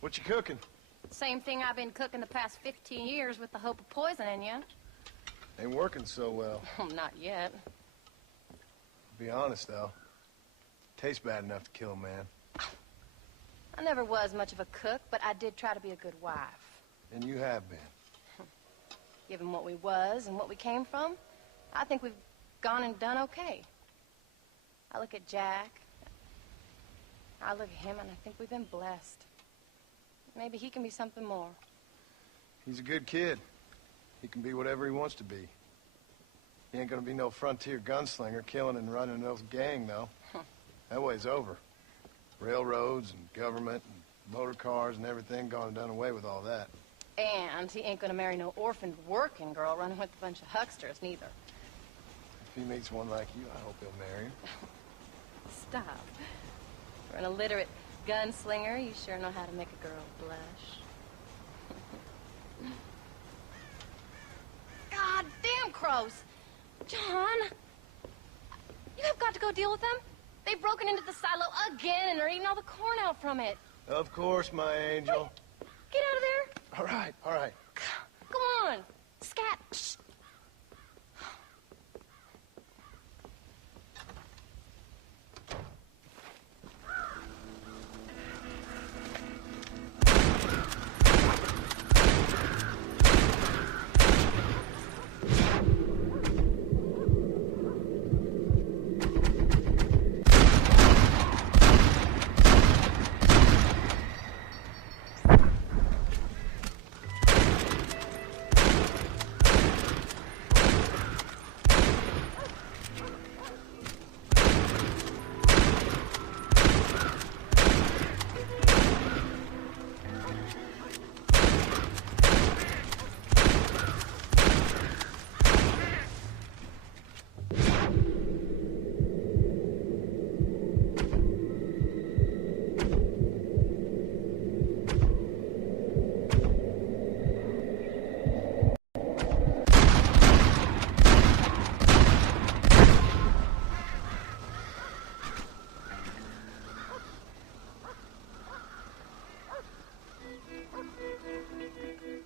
What you cooking? Same thing I've been cooking the past 15 years with the hope of poisoning you. Ain't working so well. Not yet. Be honest, though. Tastes bad enough to kill a man. I never was much of a cook, but I did try to be a good wife. And you have been. Given what we was and what we came from, I think we've gone and done okay. I look at Jack. I look at him, and I think we've been blessed. Maybe he can be something more. He's a good kid. He can be whatever he wants to be. He ain't gonna be no frontier gunslinger killing and running no gang, though. That way's over. Railroads and government and motor cars and everything gone and done away with all that. And he ain't gonna marry no orphaned working girl running with a bunch of hucksters, neither. If he meets one like you, I hope he'll marry her. Stop. For an illiterate gunslinger, you sure know how to make a girl blush. God damn crows! John! You have got to go deal with them. They've broken into the silo again and are eating all the corn out from it. Of course, my angel. Wait, get out of there. All right, all right. Go on. Scat. Shh.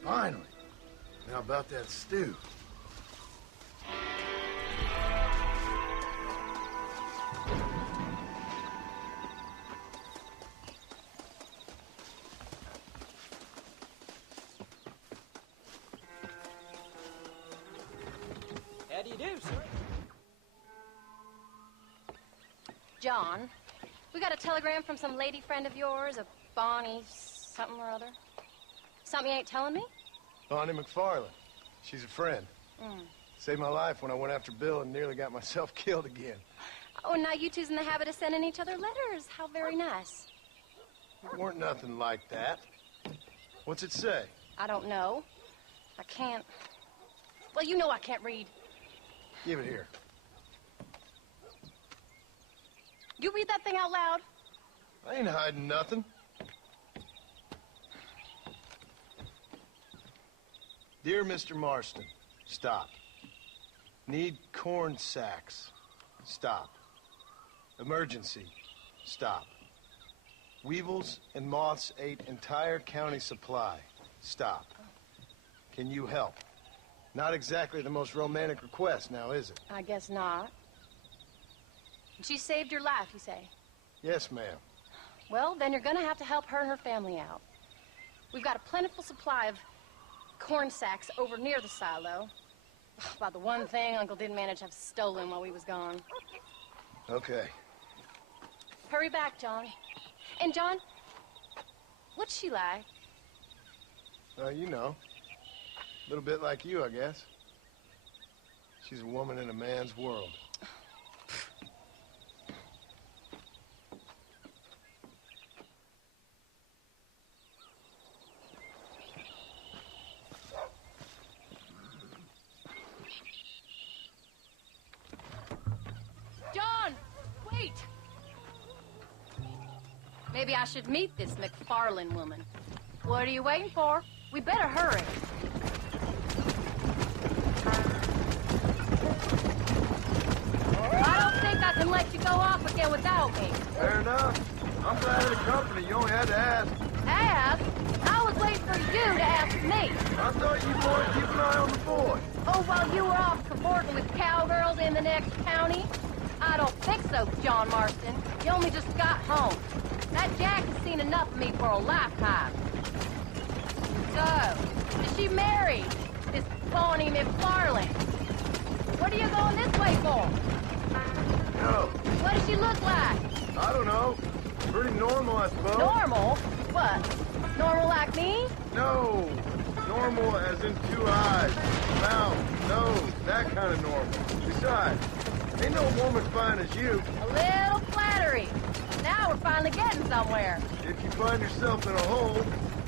Finally. Now about that stew. How do you do, sir? John, we got a telegram from some lady friend of yours, a Bonnie something or other. Something you ain't telling me? Bonnie McFarland. She's a friend. Saved my life when I went after Bill and nearly got myself killed again. Oh, and now you two's in the habit of sending each other letters. How very nice. It weren't nothing like that. What's it say? I don't know. I can't... Well, you know I can't read. Give it here. You read that thing out loud? I ain't hiding nothing. Dear Mr. Marston, stop. Need corn sacks. Stop. Emergency. Stop. Weevils and moths ate entire county supply. Stop. Can you help? Not exactly the most romantic request now, is it? I guess not. She saved your life, you say? Yes, ma'am. Well, then you're gonna have to help her and her family out. We've got a plentiful supply of corn sacks over near the silo. About the one thing Uncle didn't manage to have stolen while we was gone. Okay. Hurry back, John. And John, what's she like? You know. A little bit like you, I guess. She's a woman in a man's world. John, wait! Maybe I should meet this McFarland woman. What are you waiting for? We better hurry. I don't think I can let you go off again without me. Fair enough. I'm glad of the company. You only had to ask. Ask? I thought you wanted to keep an eye on the boy. Oh, while you were off cavorting with cowgirls in the next county? I don't think so, John Marston. You only just got home. That Jack has seen enough of me for a lifetime. So, is she married? This Bonnie McFarlane? What are you going this way for? No, What does she look like? I don't know. Pretty normal, I suppose. Normal? What? Normal like me? No, normal as in 2 eyes, mouth, nose, that kind of normal. Besides, ain't no woman fine as you. A little flattery. Now we're finally getting somewhere. If you find yourself in a hole,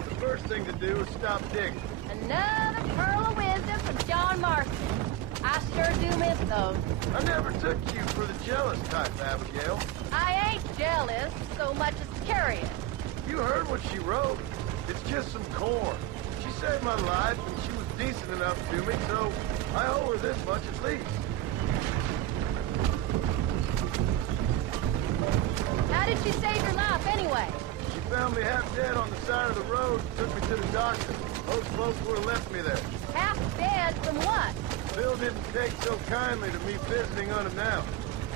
the first thing to do is stop digging. Another pearl of wisdom from John Marston. I sure do miss those. I never took you for the jealous type, Abigail. I ain't jealous so much as curious. You heard what she wrote. It's just some corn. She saved my life, and she was decent enough to me, so I owe her this much at least. How did she save your life anyway? She found me half dead on the side of the road and took me to the doctor. Most folks would have left me there. Half dead from what? Bill didn't take so kindly to me visiting unannounced.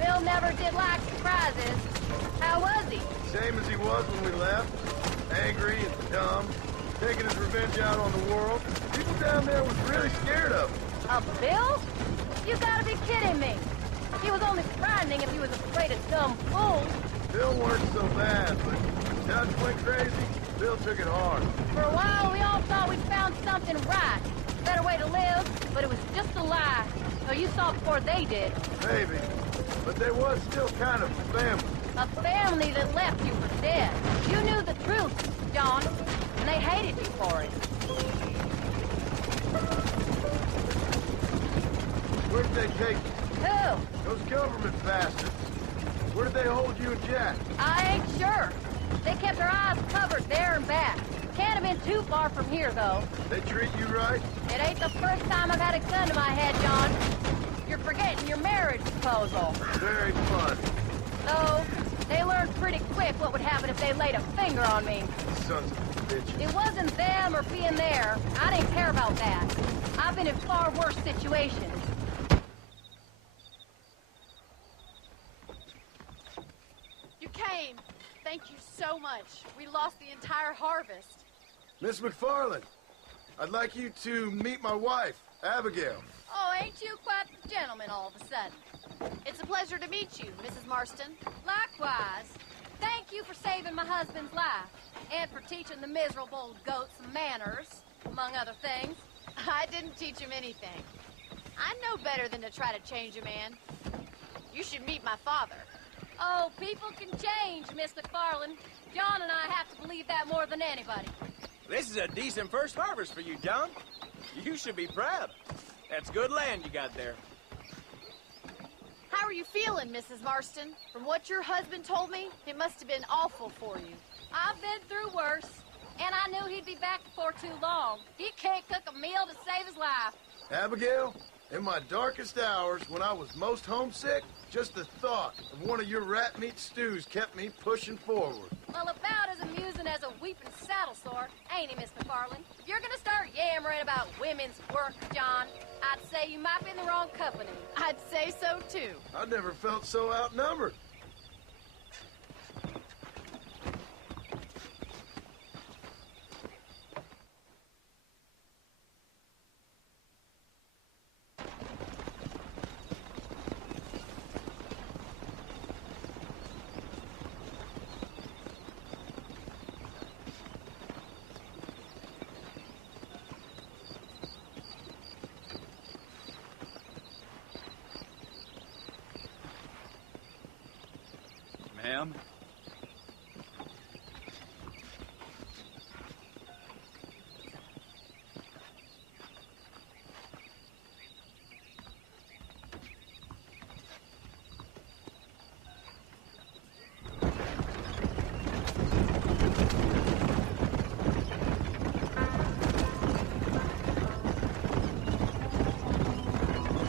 Bill never did like surprises. How was he? Same as he was when we left. Angry and dumb. Taking his revenge out on the world. People down there was really scared of him. A Bill? You gotta be kidding me. He was only frightening if he was afraid of dumb fools. Bill weren't so bad, but Dutch went crazy. Bill took it hard. For a while, we all thought we'd found something right. Better way to live, but it was just a lie. So you saw before they did. Maybe. But there was still kind of a family. A family that left you for dead. You knew the truth, John, and they hated you for it. Where did they take you? Who? Those government bastards. Where did they hold you and Jack? I ain't sure. They kept their eyes covered there and back. Can't have been too far from here, though. They treat you right? It ain't the first time I've had a gun to my head, John. You're forgetting your marriage proposal. Very fun. So, they learned pretty quick what would happen if they laid a finger on me. Sons of bitches. It wasn't them or being there. I didn't care about that. I've been in far worse situations. You came. Thank you so much. We lost the entire harvest. Miss McFarlane, I'd like you to meet my wife, Abigail. Oh, ain't you quite the gentleman all of a sudden? It's a pleasure to meet you, Mrs. Marston. Likewise. Thank you for saving my husband's life. And for teaching the miserable goat some manners, among other things. I didn't teach him anything. I know better than to try to change a man. You should meet my father. Oh, people can change, Miss McFarlane. John and I have to believe that more than anybody. This is a decent first harvest for you, John. You should be proud. That's good land you got there. How are you feeling, Mrs. Marston? From what your husband told me, it must have been awful for you. I've been through worse, and I knew he'd be back before too long. He can't cook a meal to save his life. Abigail, in my darkest hours, when I was most homesick, just the thought of one of your rat meat stews kept me pushing forward. Well, about as amusing as a weeping saddle sore, ain't he, Miss McFarlane? If you're gonna start yammering about women's work, John, I'd say you might be in the wrong company. I'd say so, too. I never felt so outnumbered. Ma'am?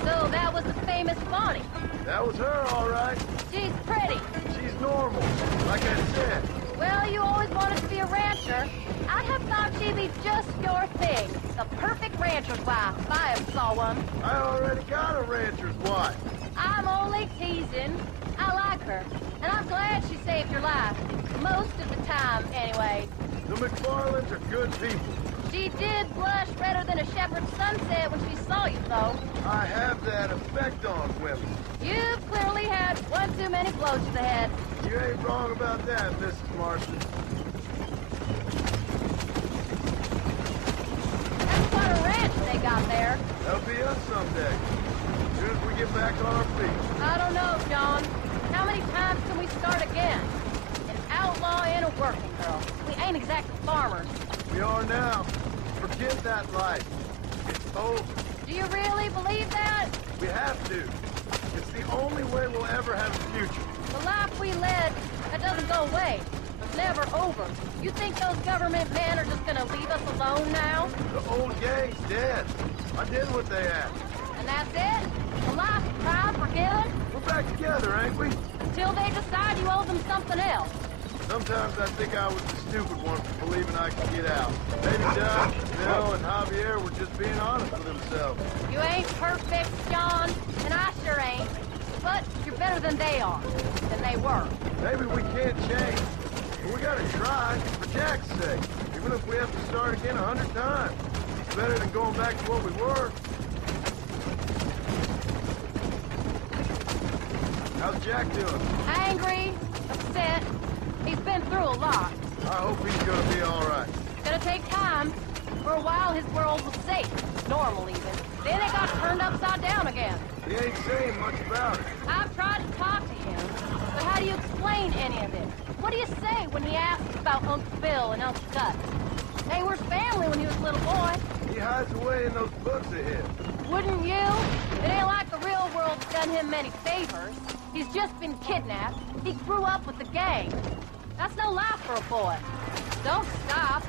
So that was the famous Bonnie. That was her, all right. She's pretty. She's normal. rancher's wife, if I ever saw one. I already got a rancher's wife. I'm only teasing. I like her, and I'm glad she saved your life. Most of the time, anyway. The McFarlands are good people. She did blush redder than a shepherd's sunset when she saw you, though. I have that effect on women. You've clearly had one too many blows to the head. You ain't wrong about that, Mrs. Marston. That's quite a ranch they got there. That'll be us someday. As soon as we get back on our feet. I don't know, John. How many times can we start again? An outlaw and a working girl. We ain't exactly farmers. We are now. Forget that life. It's over. Do you really believe that? We have to. It's the only way we'll ever have a future. The life we led, that doesn't go away. It's never over. You think those government men are just gonna leave us alone now? The old gang's dead. I did what they asked. And that's it? A life of crime forgiven? We're back together, ain't we? Until they decide you owe them something else. Sometimes I think I was the stupid one for believing I could get out. Maybe Doug, Bill, and Javier were just being honest with themselves. You ain't perfect, John, and I sure ain't. But you're better than they are. Than they were. Maybe we can't change, but we gotta try, for Jack's sake. Even if we have to start again 100 times. It's better than going back to what we were. How's Jack doing? Angry, upset. He's been through a lot. I hope he's gonna be all right. It's gonna take time. For a while, his world was safe. Normal, even. Then it got turned upside down again. He ain't saying much about it. I've tried to talk to him, but how do you explain any of it? What do you say when he asks about Uncle Bill and Uncle Gus? They were family when he was a little boy. He hides away in those books of his. Wouldn't you? It ain't like the real world's done him many favors. He's just been kidnapped. He grew up with the gang. That's no life for a boy. Don't stop.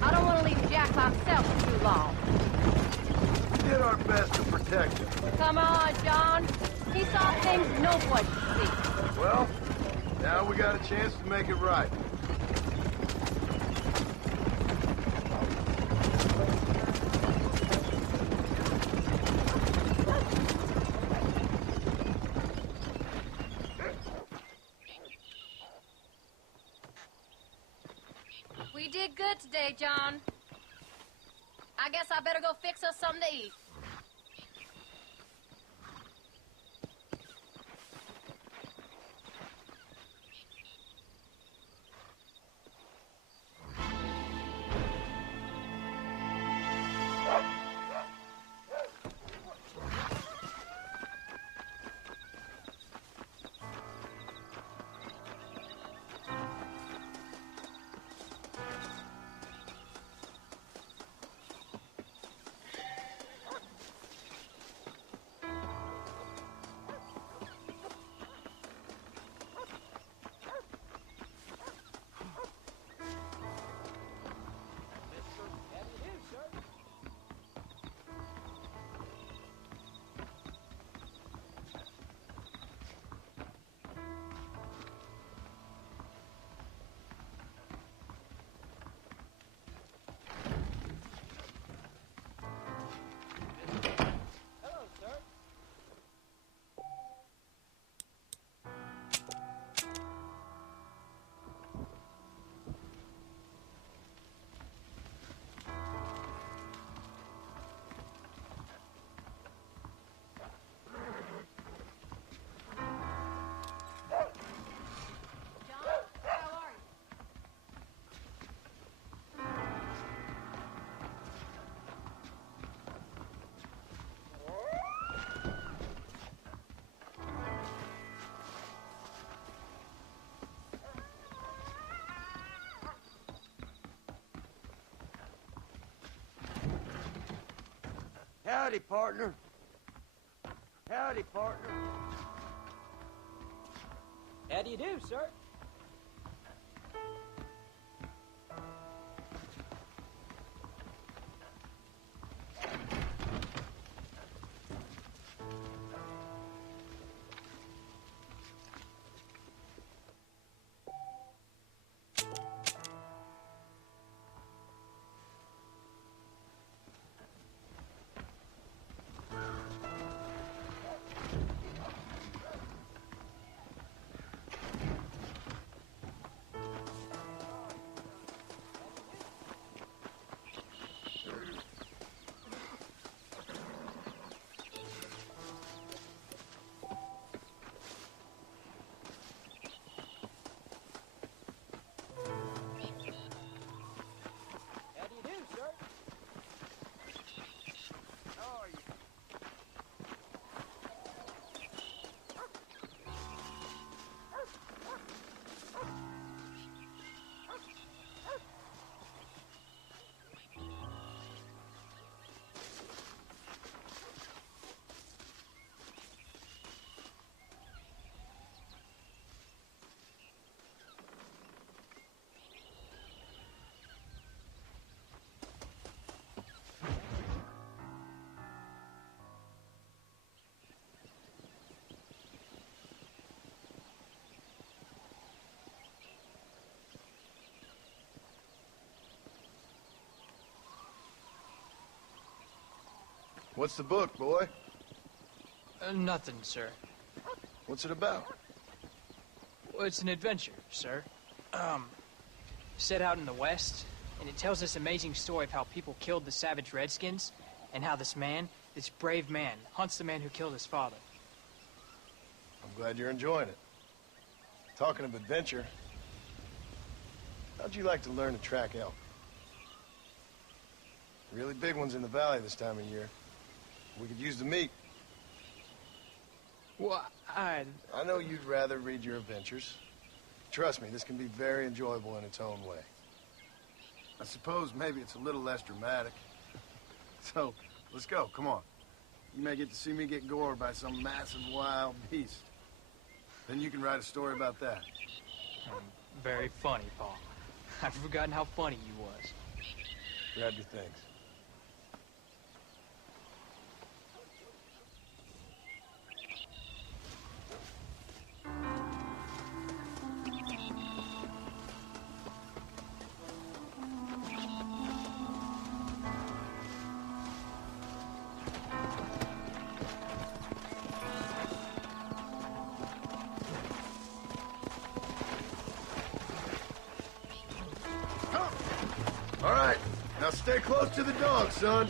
I don't want to leave Jack by himself for too long. We did our best to protect him. Come on, John. He saw things no boy should see. Well, now we got a chance to make it right. We did good today, John. I guess I better go fix us something to eat. Howdy, partner. Howdy, partner. How do you do, sir? What's the book, boy? Nothing, sir. What's it about? Well, it's an adventure, sir. Set out in the West, and it tells this amazing story of how people killed the savage Redskins, and how this man, this brave man, hunts the man who killed his father. I'm glad you're enjoying it. Talking of adventure, how'd you like to learn to track elk? Really big ones in the valley this time of year. We could use the meat. Well, I know you'd rather read your adventures. Trust me, this can be very enjoyable in its own way. I suppose maybe it's a little less dramatic. So, let's go, come on. You may get to see me get gored by some massive wild beast. Then you can write a story about that. Very funny, Paul. I've forgotten how funny you was. Grab your things. All right, now stay close to the dog, son.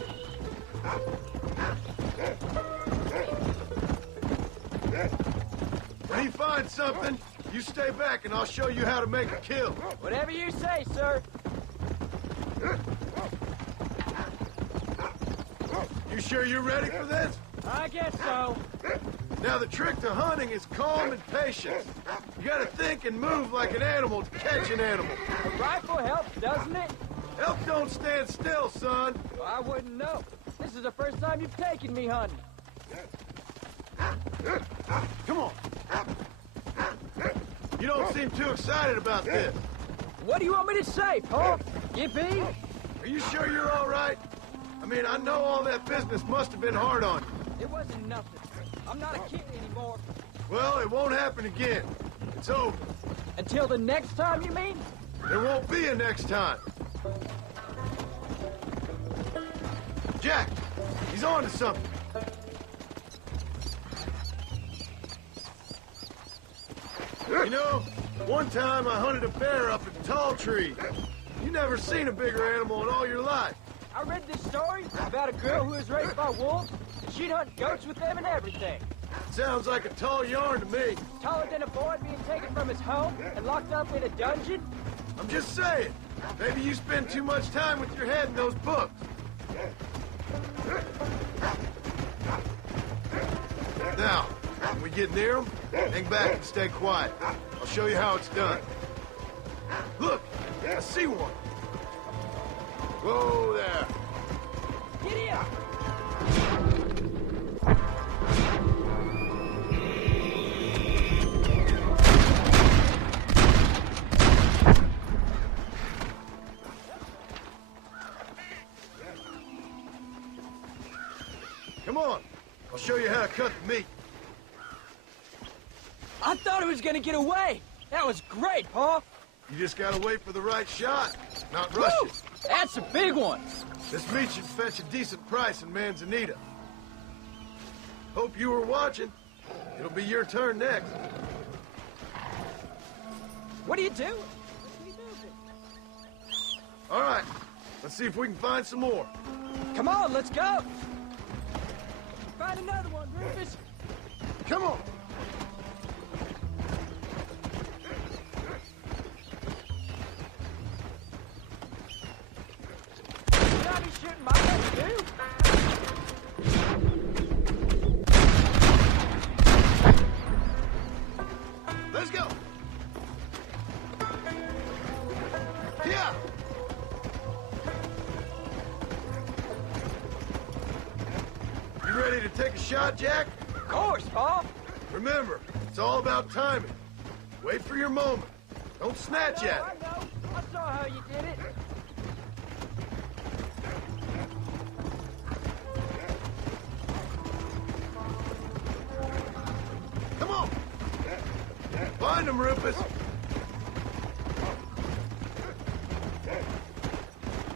When he finds something, you stay back and I'll show you how to make a kill. Whatever you say, sir. You sure you're ready for this? I guess so. Now the trick to hunting is calm and patience. You gotta think and move like an animal to catch an animal. A rifle helps, doesn't it? Elk don't stand still, son. Well, I wouldn't know. This is the first time you've taken me hunting. Come on. You don't seem too excited about this. What do you want me to say, Paul? Yippee? Are you sure you're all right? I mean, I know all that business must have been hard on you. It wasn't nothing. I'm not a kid anymore. Well, it won't happen again. It's over. Until the next time, you mean? There won't be a next time. Jack, he's on to something. You know, one time I hunted a bear up in tall trees. You never seen a bigger animal in all your life. I read this story about a girl who was raised by wolves, and she'd hunt goats with them and everything. Sounds like a tall yarn to me. Taller than a boy being taken from his home and locked up in a dungeon? I'm just saying. Maybe you spend too much time with your head in those books. Now, when we get near them, hang back and stay quiet. I'll show you how it's done. Look, I see one. Whoa there. Giddy up! Come on. I'll show you how to cut the meat. I thought it was gonna get away. That was great, Paul. You just gotta wait for the right shot, not rush Woo! it. That's a big one. This meat should fetch a decent price in Manzanita. Hope you were watching. It'll be your turn next. What are you doing? All right, let's see if we can find some more. Come on, let's go. Find another one, Rufus. Come on. Should I be shooting my gun too? Let's go. Yeah. You ready to take a shot, Jack? Of course, Paul. Remember, it's all about timing. Wait for your moment. Don't snatch at it. I know. I saw how you did it. Come on. Find him, Rufus.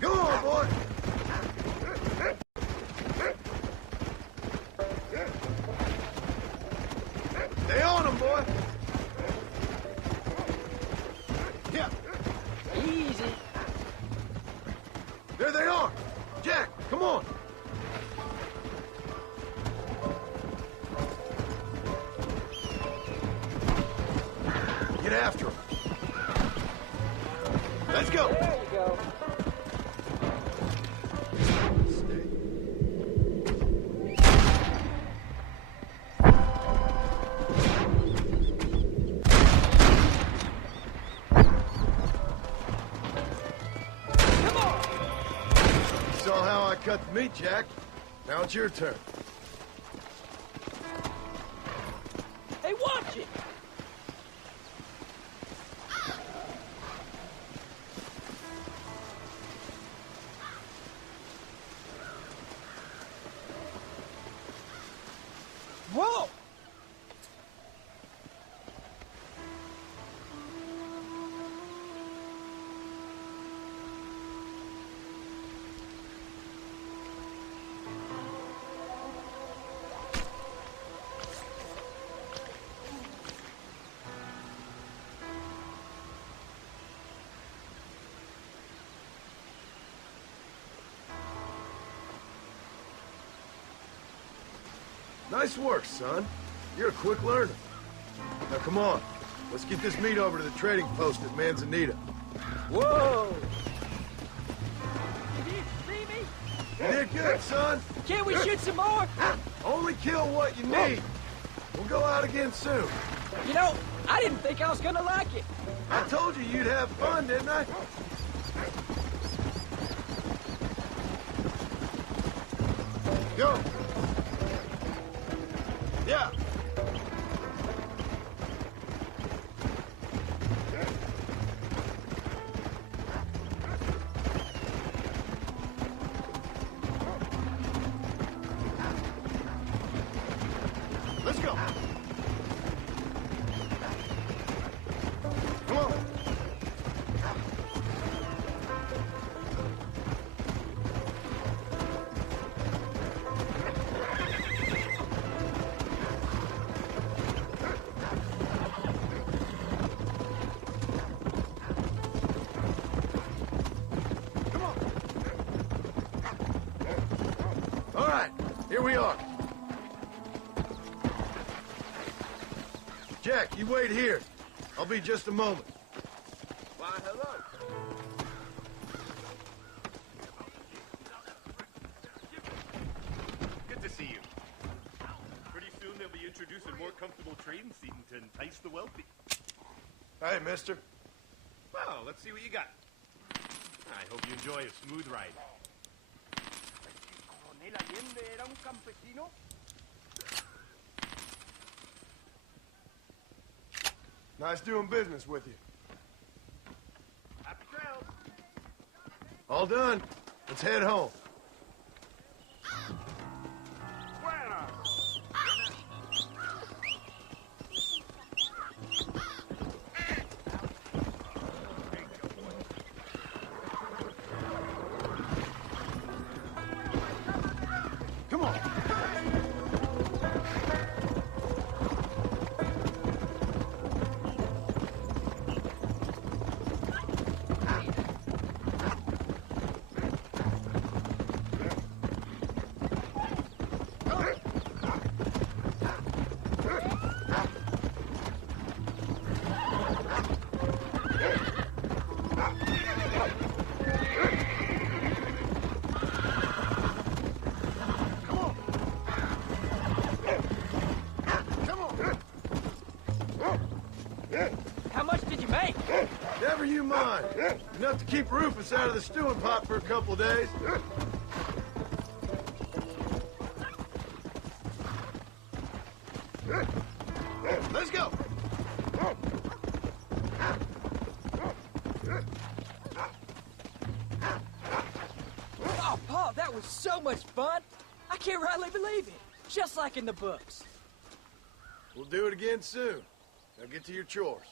Go on, boy. Let's go. There you go. Saw how I cut the meat, Jack. Now it's your turn. Hey, watch it! Whoa! Nice work, son. You're a quick learner. Now, come on. Let's get this meat over to the trading post at Manzanita. Whoa! Did you see me? You did good, son. Can't we shoot some more? Only kill what you need. We'll go out again soon. You know, I didn't think I was gonna like it. I told you you'd have fun, didn't I? Go. Yeah. Let's go. Come on. Come on. All right, here we are. Jack, you wait here. I'll be just a moment. Why, hello. Good to see you. Pretty soon they'll be introducing more comfortable trading seating to entice the wealthy. Hey, mister. Well, let's see what you got. I hope you enjoy a smooth ride. Coronel Allende era un campesino. Nice doing business with you. Happy trails. All done. Let's head home. Come on. How much did you make? Never you mind. Enough to keep Rufus out of the stewing pot for a couple of days. Let's go. Oh, Paul, that was so much fun. I can't rightly believe it. Just like in the books. We'll do it again soon. Now get to your chores.